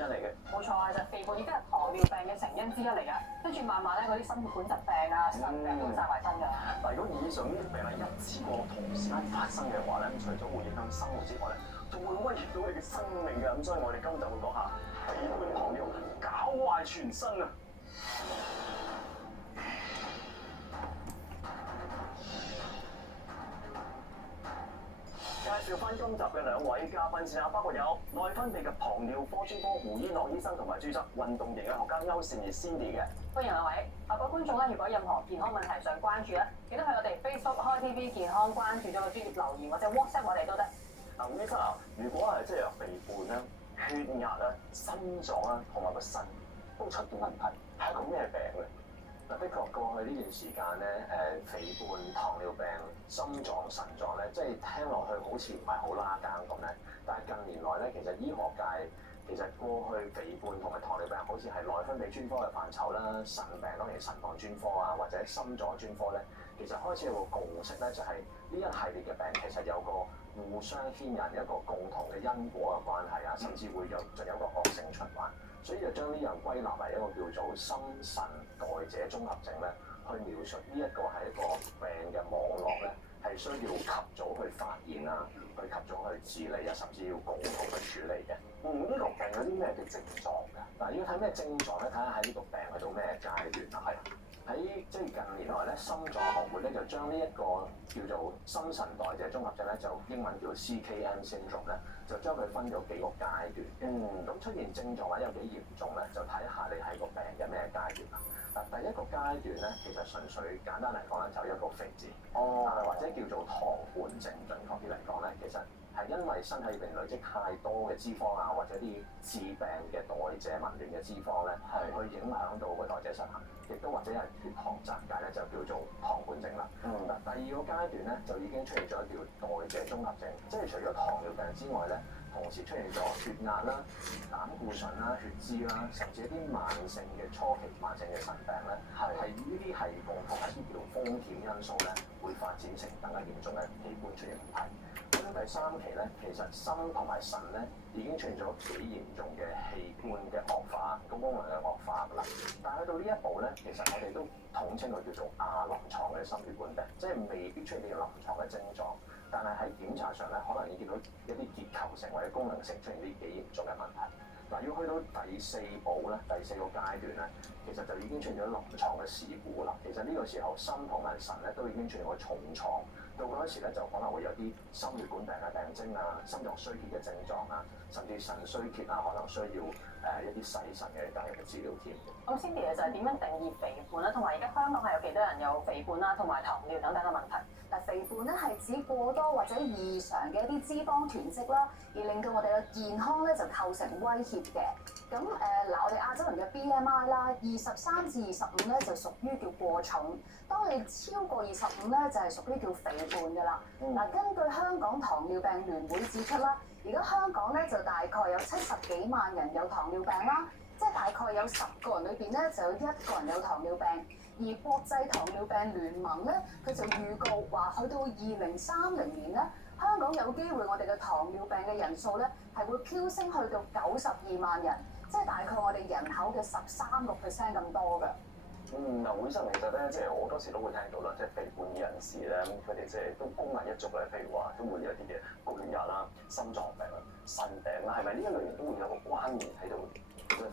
因嚟嘅。冇錯啊，就肥胖已經係糖尿病嘅成因之一嚟㗎。跟住慢慢咧，嗰啲心血管疾病啊、腎病都會帶埋身㗎。但如果以上呢啲病例一次過同時間發生嘅話咧，除咗會影響生活之外咧，仲會威脅到你嘅生命嘅。咁所以我哋今集會講下肥胖糖尿搞壞全身啊！介紹翻今集嘅兩位嘉賓先啊，包括有內分泌及糖尿科專科胡伊諾醫生同埋註冊運動營養學家歐善儀 Cindy 嘅。歡迎兩位。各位觀眾咧，如果任何健康問題想關注咧，記得去我哋 Facebook 開 TV 健康關注咗個專頁留言或者 WhatsApp 我哋都得。嗱，胡醫生啊，如果係即係有肥胖咧、血壓啊、心臟啊同埋個腎都出現問題，係個咩病咧？嗱，的確過去呢段時間咧，肥胖、糖尿病、心臟、腎臟咧，即係聽落去好似唔係好拉更咁咧。但係近年來咧，其實醫學界其實過去肥胖同埋糖尿病好似係內分泌專科嘅範疇啦，腎病當然腎臟專科啊，或者心臟專科咧，其實開始有個共識咧，就係呢一系列嘅病其實有個互相牽引一個共同嘅因果嘅關係啊，甚至會仲有個惡性循環。所以就將呢樣歸納為一個叫做心腎代謝綜合症咧，去描述呢一個係一個病嘅網絡咧，係需要及早去發現啊，去及早去治理啊，甚至要共同去處理嘅。呢個病有啲咩嘅症狀㗎？嗱，要睇咩症狀咧？睇下喺呢個病去到咩階段啦。係喺即係近年來咧，心臟學會咧就將呢一個叫做心腎代謝綜合症咧，就英文叫 CKM syndrome 咧，就將佢分咗幾個階段。咁出現症狀或者有幾嚴重咧，就睇下你喺個病嘅咩階段啦。嗱，第一個階段咧，其實純粹簡單嚟講咧，就一個肥字，或者叫做糖胖症，準確啲嚟講咧，其實係因為身體入邊累積太多嘅脂肪啊，或者啲致病嘅代謝紊亂嘅脂肪咧，去影響到個代謝失衡，亦都或者係血糖窄界咧，就叫做糖胖症啦。嗱，第二個階段咧，就已經出現咗叫代謝綜合症，即係除咗糖尿病之外咧，同時出現咗血壓啦、膽固醇啦、血脂啦，甚至一啲慢性嘅初期慢性嘅腎病咧，係呢啲係共同一啲叫風險因素咧，會發展成更加嚴重嘅器官出現問題。咁第三期咧，其實心同埋腎咧已經出現咗幾嚴重嘅器官嘅惡化，個功能嘅惡化㗎啦。但係去到呢一步咧，其實我哋都統稱佢叫做亞臨床嘅心血管病，即係未必出現臨床嘅症狀。但係喺檢查上咧，可能已經見到一啲結構性或者功能性出現啲幾嚴重嘅問題。嗱，要去到第四步咧，第四個階段咧，其實就已經出現咗臨床嘅事故啦。其實呢個時候心同埋腎咧都已經出現咗重創，到嗰時咧就可能會有啲心血管病嘅病徵啊、心臟衰竭嘅症狀啊，甚至腎衰竭啊，可能需要一啲洗腎嘅介入嘅治療添。咁 Cindy 就係點樣定義肥胖咧？同埋而家香港係有幾多人有肥胖啦，同埋糖尿等等嘅問題？嗱，肥胖咧係指過多或者異常嘅一啲脂肪囤積啦，而令到我哋嘅健康咧就構成威脅嘅。咁我哋亞洲人嘅 BMI 啦，23至25咧就屬於叫過重。當你超過25咧，就係屬於叫肥胖㗎啦。嗱，根據香港糖尿病聯會指出啦，而家香港咧就大概有70幾萬人有糖尿病啦，即係大概有10個人裏邊咧就有1個人有糖尿病。而國際糖尿病聯盟咧，佢就預告話，去到2030年咧，香港有機會我哋嘅糖尿病嘅人數咧係會飆升去到92萬人，即係大概我哋人口嘅13% 咁多㗎。嗱，會生其實咧，即係我好多時都會聽到啦，即係肥胖嘅人士咧，佢哋即係都功能一族咧，譬如話都會有啲嘅高血壓啦、心臟病啦、腎病啦，係咪呢一類型都會有個關聯喺度？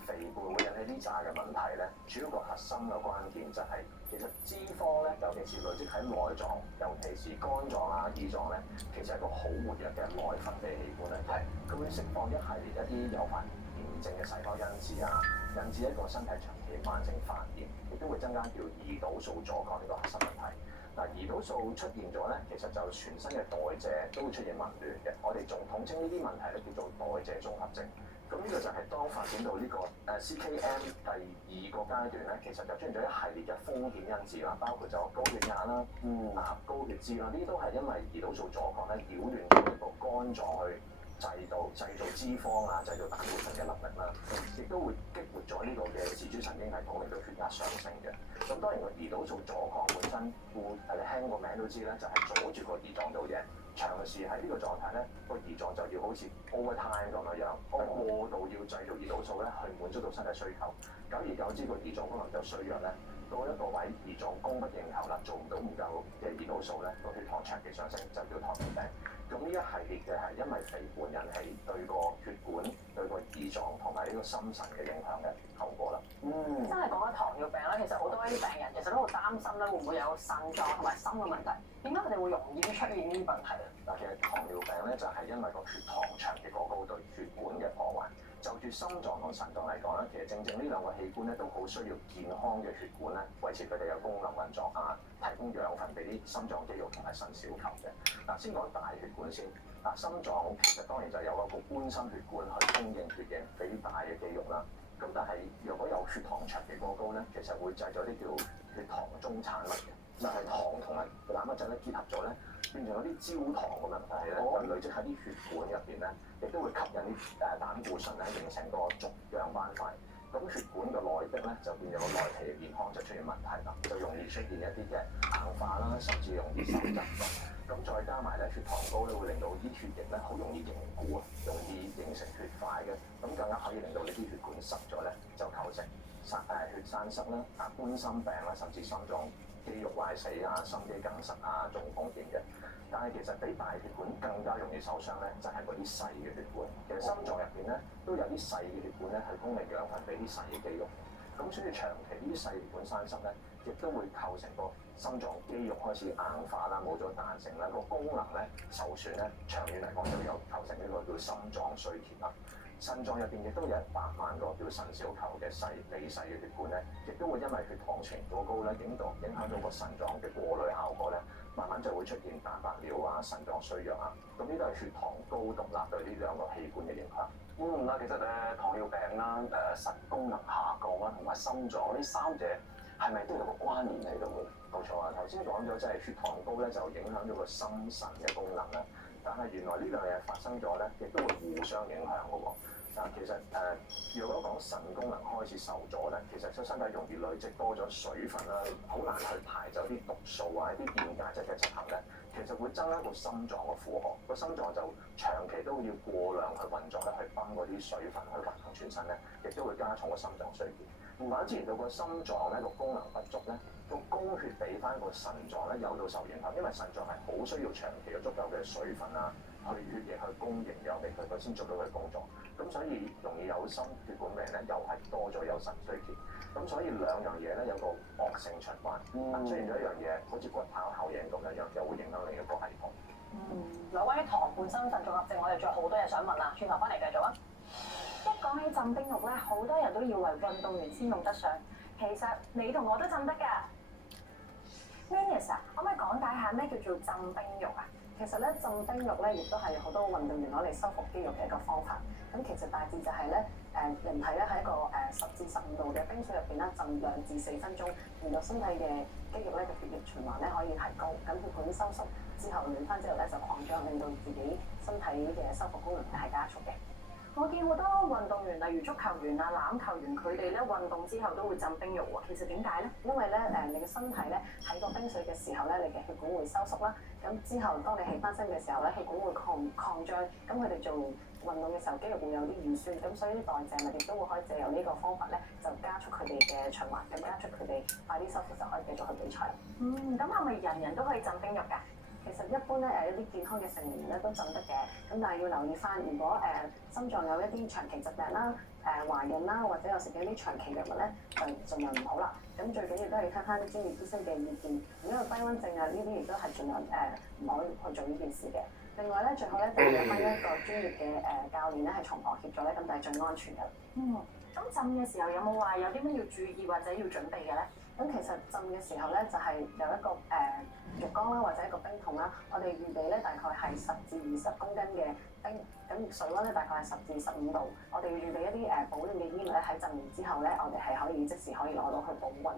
肥胖會引起呢扎嘅問題咧，主要個核心嘅關鍵就係、其實脂肪咧，尤其是累積喺內臟，尤其是肝臟啊、胰臟咧，其實係一個好活躍嘅內分泌器官嚟嘅，佢會釋放一系列一啲有發炎症嘅細胞因子啊，引致一個身體長期慢性發炎，亦都會增加叫胰島素阻抗呢個核心問題。嗱，胰島素出現咗咧，其實就全身嘅代謝都會出現紊亂嘅。我哋仲統稱呢啲問題咧叫做代謝綜合症。咁呢個就係當發展到呢個CKM 第二個階段咧，其實就出現咗一系列嘅風險因子啦，包括就高血壓啦、高血脂啦，呢啲都係因為胰島素阻抗咧擾亂咗呢個肝臟去製造脂肪啊、製造膽固醇嘅能力啦，亦都會激活咗呢個嘅自主神經系統，令到血壓上升嘅。咁當然個胰島素阻抗本身，你聽個名都知咧，就係阻住個胰臟做嘢。長時喺呢個狀態咧，個胰臟就要好似 overtime 咁樣過到要製造胰島素咧，去滿足到身體需求。久而久之，個胰臟功能就衰弱咧，到一個位胰臟供不應求啦，做唔到唔夠嘅胰島素咧，個血糖長期上升就叫糖尿病。咁呢一系列嘅係因為肥胖引起對個血管、對個胰臟同埋呢個心腎嘅影響嘅後果啦。真係講緊糖尿病啦，其實好多呢啲病人其實都好擔心咧，會唔會有腎臟同埋心嘅問題？點解佢哋會容易出現呢啲問題啊？嗱，其實糖尿病咧就係因為個血糖長期過高對血管嘅破壞。就住心臟同腎臟嚟講咧，其實正呢兩個器官咧都好需要健康嘅血管咧，維持佢哋嘅功能運作啊，提供養分俾啲心臟肌肉同埋腎小球嘅。嗱，先講大血管先。嗱，心臟其實當然就有一個冠心血管去供應血液俾啲大嘅肌肉啦。咁但係如果有血糖長期過高咧，其實會製咗啲叫血糖中產物嘅，就係糖同埋膽一陣咧結合咗咧，變成有啲焦糖嘅問題咧，就累積喺啲血管入邊咧，亦都會吸引啲膽固醇咧，形成個軸樣斑塊。咁血管嘅內壁咧就變咗個內皮嘅健康就出現問題啦，就容易出現一啲嘅硬化啦，甚至容易手震嘅。咁再加埋咧血糖高咧，會令到啲血液咧好容易凝固啊，容易形成血塊嘅，咁更加可以令到呢啲血管塞咗咧，就構成血栓塞啦、冠心病啦，甚至心臟肌肉壞死啊、心肌梗塞啊，仲風險嘅。但係其實比大血管更加容易受傷咧，就係嗰啲細嘅血管。其實心臟入邊咧都有啲細嘅血管咧，去供應養分俾啲細嘅肌肉。咁所以長期呢啲細血管栓塞咧，亦都會構成個心臟肌肉開始硬化啦，冇咗彈性啦，個功能咧受損咧，長遠嚟講就有構成呢個叫心臟衰竭啦。腎臟入邊亦都有100萬個叫腎小球嘅微細嘅血管咧，亦都會因為血糖傳過高咧，影響到個腎臟嘅過濾效果咧，慢慢就會出現蛋白尿啊、腎臟衰弱啊。咁呢都係血糖高獨立對呢兩個器官嘅影響。其實糖尿病啦、腎功能下降啦，同埋心臟呢三者係咪都有個關聯喺度嘅？冇錯啊，頭先講咗即係血糖高咧，就影響咗個心腎嘅功能啦。但係原來呢兩樣嘢發生咗咧，亦都會互相影響嘅喎。其實如果講腎功能開始受阻咧，其實個身體容易累積多咗水分啦，好難去排走啲毒素啊、啲電解質嘅執行咧，其實會增加個心臟嘅負荷，個心臟就長期都要過量去運作咧，去泵嗰啲水分去運行全身咧，亦都會加重個心臟衰竭。反之，到個心臟咧個功能不足咧，個供血俾翻個腎臟咧有到受影響，因為腎臟係好需要長期嘅足夠嘅水分啊，去血液去供營養俾佢，佢先做到佢工作。咁所以容易有心血管病咧，又係多咗有腎衰竭。咁所以兩樣嘢咧有個惡性循環。出現咗一樣嘢，好似骨牌效應咁樣，又會影響另一個系統。嗱，關於糖冠心腎綜合症，我哋仲有好多嘢想問啊，轉頭翻嚟繼續啊。一講起浸冰浴咧，好多人都以為運動員先用得上，其實你同我都浸得㗎。Venus 啊，可唔可以講解下咩叫做浸冰浴啊？其實咧浸冰浴咧，亦都係好多運動員攞嚟修復肌肉嘅一個方法。咁其實大致就係咧，人體咧喺一個10至15度嘅冰水入邊咧浸2至4分鐘，令到身體嘅肌肉咧嘅血液循環咧可以提高，咁血管收縮之後暖翻之後咧就擴張，令到自己身體嘅修復功能咧係加速嘅。我見好多運動員，例如足球員啊、欖球員，佢哋咧運動之後都會浸冰浴喎。其實點解咧？因為咧你嘅身體咧喺個冰水嘅時候咧，你嘅血管會收縮啦。咁之後當你起翻身嘅時候咧，血管會擴張。咁佢哋做運動嘅時候，肌肉會有啲乳酸，咁所以啲代謝物亦都會可以借由呢個方法咧，就加速佢哋嘅循環，咁加速佢哋快啲收復就可以繼續去比賽。咁係咪人人都可以浸冰浴㗎？其實一般咧一啲健康嘅成年人咧都浸得嘅，咁但係要留意翻，如果心臟有一啲長期疾病啦、懷孕啦，或者有食緊啲長期藥物咧，就盡量唔好啦。咁最緊要都係聽翻啲專業醫生嘅意見。如果有低溫症啊，呢啲亦都係盡量唔可以去做呢件事嘅。另外咧，最好咧就揾翻一個專業嘅教練咧，係從旁協助咧，咁就係最安全嘅。咁浸嘅時候有冇話有啲咩要注意或者要準備嘅咧？咁其實浸嘅時候咧，就係有一個浴缸啦，或者一個冰桶啦。我哋預備咧大概係10至20公斤嘅冰，咁水溫咧大概係10至15度。我哋要預備一啲保暖嘅衣物咧，喺浸完之後咧，我哋係可以即時可以攞到去保溫。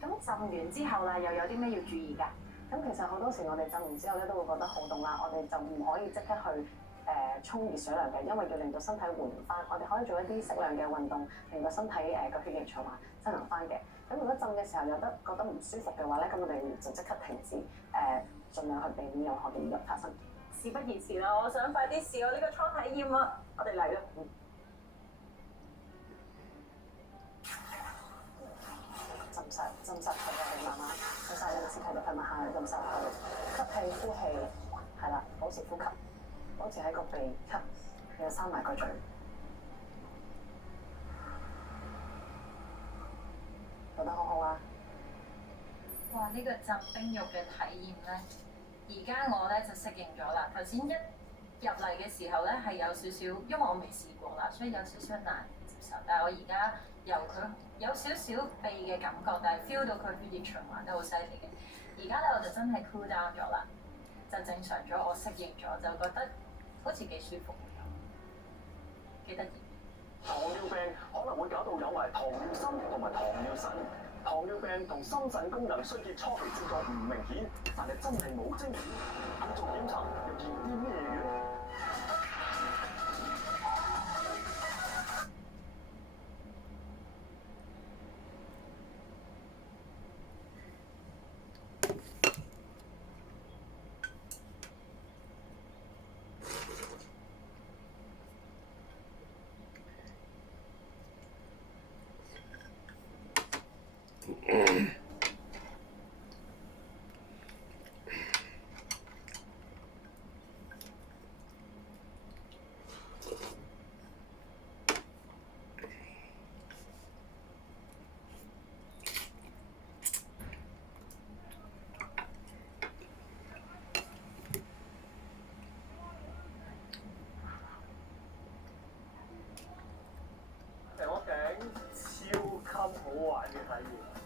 咁浸完之後啦，又有啲咩要注意㗎？咁其實好多時我哋浸完之後咧，都會覺得好凍啦，我哋就唔可以即刻去沖熱水涼嘅，因為要令到身體回暖翻。我哋可以做一啲適量嘅運動，令到身體個血液循環增強翻嘅。咁如果浸嘅時候覺得唔舒服嘅話咧，咁我哋就即刻停止，盡量去避免任何嘅意外發生。事不宜遲啦，我想快啲試我呢個初體驗啊！我哋嚟啦。係咪下咁受氣？吸氣呼氣，係啦，保持呼吸，好似喺個鼻吸，然後閂埋個嘴。做得好好啊！哇！呢個浸冰浴嘅體驗咧，而家我咧就適應咗啦。頭先一入嚟嘅時候咧係有少少，因為我未試過啦，所以有少少難接受。但係我而家由佢有少少鼻嘅感覺，但係 feel 到佢血液循環都好犀利嘅。而家咧我就真係 cool down 咗啦，就正常咗，我適應咗，就覺得好似幾舒服咁，幾得意。糖尿病可能會搞到有埋糖尿心同埋糖尿腎。糖尿病同心腎功能衰竭初期症狀唔明顯，但係真係冇徵兆。咁做檢查又驗啲咩嘅咧？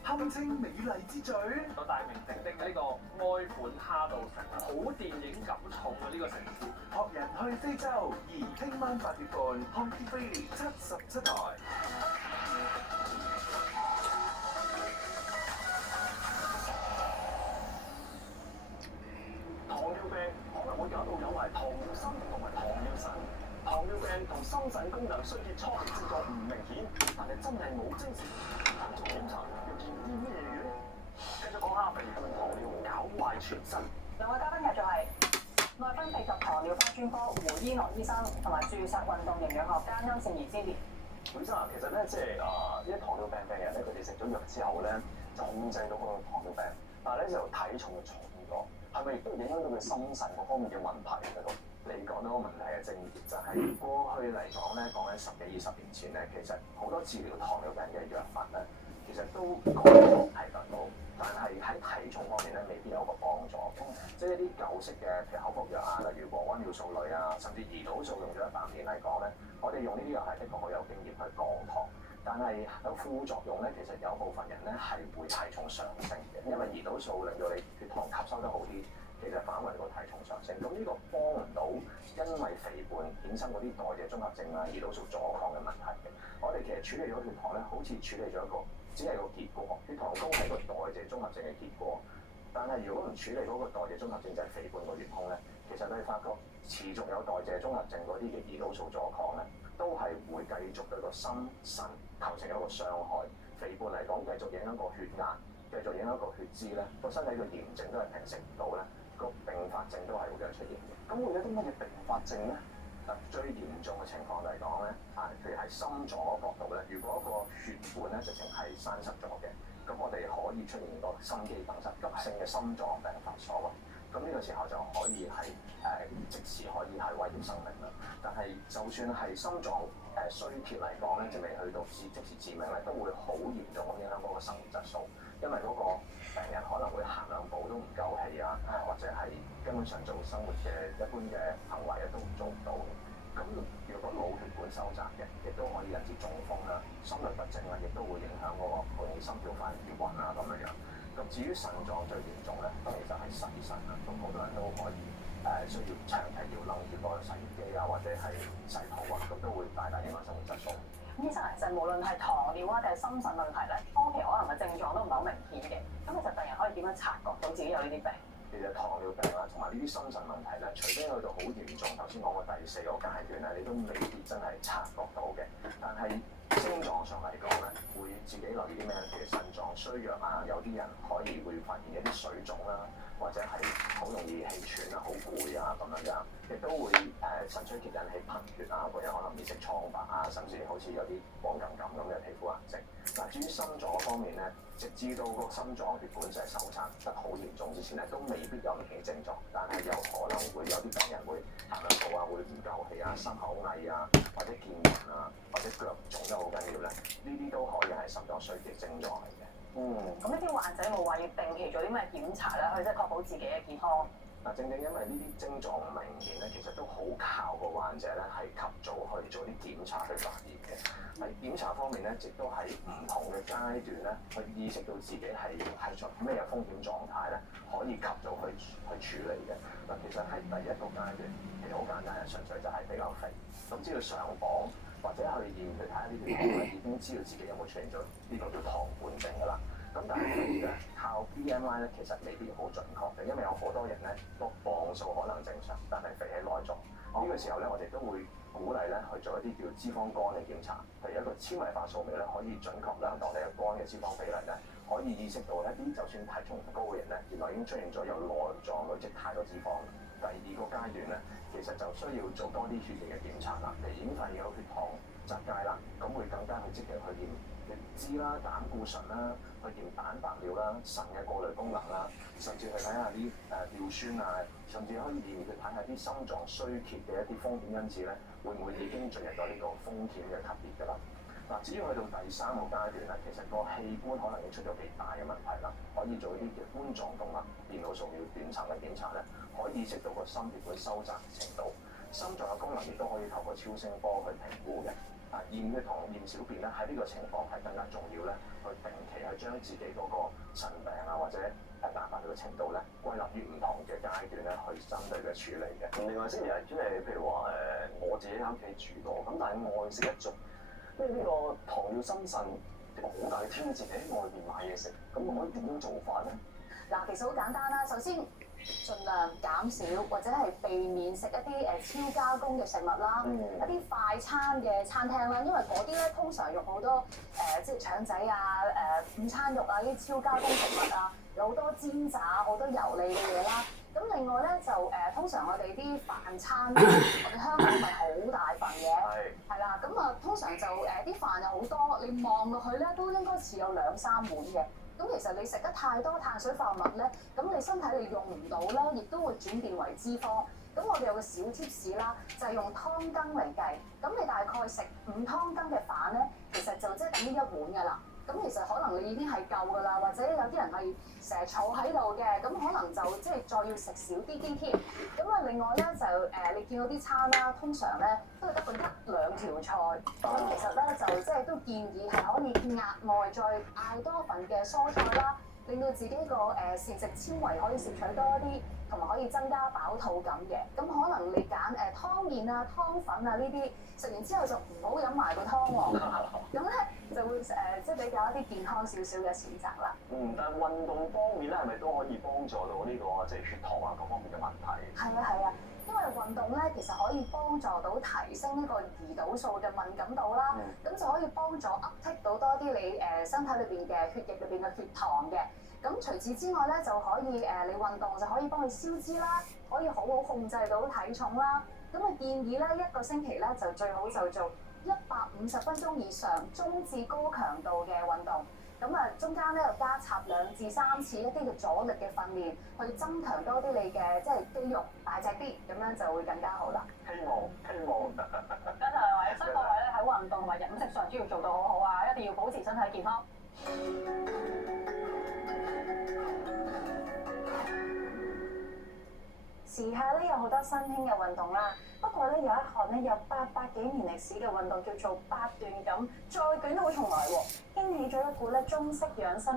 堪稱美麗之最，有大名鼎鼎嘅呢個埃本哈杜城，好電影感重嘅呢個城市。學人去非洲，而聽晚8點半，康熙菲利77台。糖尿病可能會搞到有埋糖尿心同埋糖尿腎。糖尿病同心腎功能衰竭初期症狀唔明顯，但係真係冇徵兆。咁做檢查又驗啲咩嘅咧？繼續講下肥胖糖尿搞壞全身。兩位嘉賓繼續係內分泌及糖尿病專科胡伊諾醫生同埋注射運動營養學家歐善儀 Cindy。本身其實咧，即係啲糖尿病病人咧，佢哋食咗藥之後咧，就控制到個糖尿病，但係咧就體重就重咗，係咪亦都影響到佢心腎嗰方面嘅問題喺度？你講到個問題嘅症結就係、是、過去嚟講咧，講緊10幾20年前咧，其實好多治療糖尿病嘅藥物咧，其實都講係得到，但係喺體重方面咧，未必有個幫助。即係一啲舊式嘅譬如口服藥啊，例如磺胺尿素類啊，甚至胰島素用咗100年嚟講咧，我哋用呢啲藥係的確好有經驗去降糖，但係有副作用咧，其實有部分人咧係會體重上升嘅，因為胰島素令到你血糖吸收得好啲。其實反為個體重上升，咁呢個幫唔到，因為肥胖衍生嗰啲代謝綜合症啊、胰島素阻抗嘅問題嘅。我哋其實處理咗血糖咧，好似處理咗一個，只係個結果。血糖高係個代謝綜合症嘅結果，但係如果唔處理嗰個代謝綜合症就係肥胖個血控咧，其實你發覺持續有代謝綜合症嗰啲嘅胰島素阻抗咧，都係會繼續對個心腎構成一個傷害。肥胖嚟講，繼續影響個血壓，繼續影響個血脂咧，個身體嘅炎症都係平息唔到咧。個併發症都係會有出現嘅。咁會有啲乜嘢併發症咧？最嚴重嘅情況嚟講咧，譬如係心臟嗰角度咧，如果個血管咧直情係栓塞咗嘅，咁我哋可以出現個心肌梗塞、急性嘅心臟病發所謂。咁呢個時候就可以係即時可以係威脅生命啦。但係就算係心臟衰竭嚟講咧，就未去到即時致命咧，都會好嚴重咁影響嗰個生活質素，因為嗰個病人可能會行2步都唔夠氣啊，或者係根本上做生活嘅一般嘅行為咧都做唔到。咁如果腦血管收窄嘅，亦都可以引致中風啦、心律不正啦，亦都會影響嗰個容易心跳快、血暈啊咁樣。咁至於腎臟最嚴重咧，當然就係洗腎啦。咁好多人都可以需要長期要擸住個洗衣機啊，或者係洗肚啊，咁都會大大影響生活質素。醫生其實無論係糖尿啊定係心腎問題咧，初期可能嘅症狀都唔係好明顯嘅。咁其實病人可以點樣察覺到自己有呢啲病？其實糖尿病啊，同埋呢啲心腎問題咧，除非去到好嚴重，頭先講過第4個階段咧，你都未必真係察覺到嘅。但係症狀上嚟講咧，會自己留意啲咩？譬如腎臟衰弱啊，有啲人可以會發現一啲水腫啦，或者係好容易氣喘啊、好攰啊咁樣，亦都會腎衰竭引起貧血啊，個人可能面色蒼白啊，甚至好似有啲黃咁嘅皮膚顏色。嗱，至於心臟方面咧，直至到個心臟血管就係受傷得好嚴重之前咧，都未必有明顯症狀，但係有可能會有啲病人會行兩步啊，會唔夠氣啊、心口翳啊，或者見人啊，或者腳腫得好緊要咧，呢啲都可以係心臟衰竭症狀嚟嘅。咁呢啲患者有冇話要定期做啲咩檢查咧，去即係確保自己嘅健康？嗱，正因為呢啲症狀唔明顯咧，其實都好靠個患者咧係及早去做啲檢查去發現嘅。喺檢查方面咧，亦都喺唔同嘅階段咧，去意識到自己係在咩風險狀態咧，可以及早去處理嘅。嗱，其實喺第一個階段，其實好簡單嘅，純粹就係比較肥，咁只要上磅或者去驗佢睇下呢條糖咧，已經知道自己有冇出現咗呢個叫糖胖症㗎啦。咁但係肥咧靠 BMI 咧，其實未必好準確嘅，因為有好多人咧個磅數可能正常，但係肥喺內臟。呢個時候咧，我哋都會鼓勵咧去做一啲叫脂肪肝嘅檢查，譬如一個纖維化掃描咧，可以準確量度你嘅肝嘅脂肪比例咧，可以意識到一啲就算體重唔高嘅人咧，原來已經出現咗由內臟累積太多脂肪。第二個階段咧，其實就需要做多啲血液嘅檢查啦，譬如已經發現有血糖窄界啦，咁會更加去積極去驗血脂啦、膽固醇啦，去驗蛋白尿啦、腎嘅過濾功能啦，甚至去睇下啲尿酸啊，甚至可以驗去睇下啲心臟衰竭嘅一啲風險因子咧，會唔會已經進入咗呢個風險嘅級別㗎啦？嗱，至於去到第三個階段咧，其實個器官可能已經出咗幾大嘅問題啦，可以做一啲嘅冠狀動脈電腦掃描斷層嘅檢查咧，可以意識到個心血管收窄程度，心臟嘅功能亦都可以透過超聲波去評估嘅。驗血同驗小便咧，喺呢個情況係更加重要咧，去定期去將自己嗰個腎病啊或者蛋白尿嘅程度咧，歸納於唔同嘅階段咧，去針對嘅處理嘅。另外先係即係譬如話我自己喺屋企住多，咁但係外食一族，因為呢個糖尿心腎一個好大嘅挑戰喺外邊買嘢食，咁我可以點樣做法咧？嗱，其實好簡單啦，首先盡量減少或者係避免食一啲超加工嘅食物啦，一啲快餐嘅餐廳啦，因為嗰啲咧通常用好多即係腸仔啊、午餐肉啊呢啲超加工食物啊，有好多煎炸、好多油膩嘅嘢啦。咁另外咧就通常我哋啲飯餐，我哋香港咪好大份嘅，係啦，咁啊通常就啲飯又好多，你望落去咧都應該似有2-3碗嘅。咁其實你食得太多碳水化合物咧，咁你身體你用唔到啦，亦都會轉變為脂肪。咁我哋有個小 tips 啦，就係用湯羹嚟計。咁你大概食5湯羹嘅飯咧，其實就即係等於1碗㗎啦。咁其實可能你已經係夠㗎啦，或者有啲人係成日坐喺度嘅，咁可能就即係再要食少啲啲添。咁啊，另外咧就你見到啲餐啦，通常咧都係得個1-2條菜。咁其實咧就即係都建議係可以額外再嗌多份嘅蔬菜啦，令到自己個膳食纖維可以攝取多啲，同埋可以增加飽肚感嘅。咁可能你揀湯麵啊、湯粉啊呢啲，食完之後就唔好飲埋個湯喎。咁咧就會即係比較一啲健康少少嘅選擇啦。但係運動方面咧，係咪都可以幫助到呢個即係血糖啊各方面嘅問題？係啊，因為運動咧其實可以幫助到提升呢個胰島素嘅敏感度啦，咁就可以幫助 uptake 到多啲你身體裏邊嘅血液裏邊嘅血糖嘅。咁除此之外咧，就可以你運動就可以幫佢消脂啦，可以好好控制到體重啦。咁啊建議咧1個星期咧就最好就做150分鐘以上中至高強度嘅運動。咁啊，中間咧又加插2至3次一啲嘅阻力嘅訓練，去增強多啲你嘅即係肌肉大隻啲，咁樣就會更加好啦。希望。跟住兩位新各位咧喺運動同埋飲食上都要做到好好啊，一定要保持身體健康。時下咧有好多新興嘅運動啦，不過咧有一項咧有800幾年歷史嘅運動叫做八段錦，再捲土重來喎，興起咗一股咧中式養生